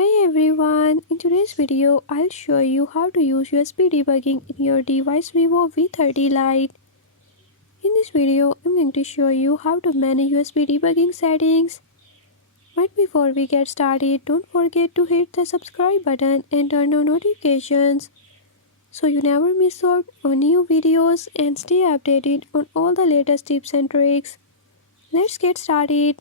Hey everyone, in today's video I'll show you how to use USB debugging in your device Vivo V30 Lite. In this video I'm going to show you how to manage USB debugging settings. But before we get started, don't forget to hit the subscribe button and turn on notifications so you never miss out on new videos and stay updated on all the latest tips and tricks. Let's get started.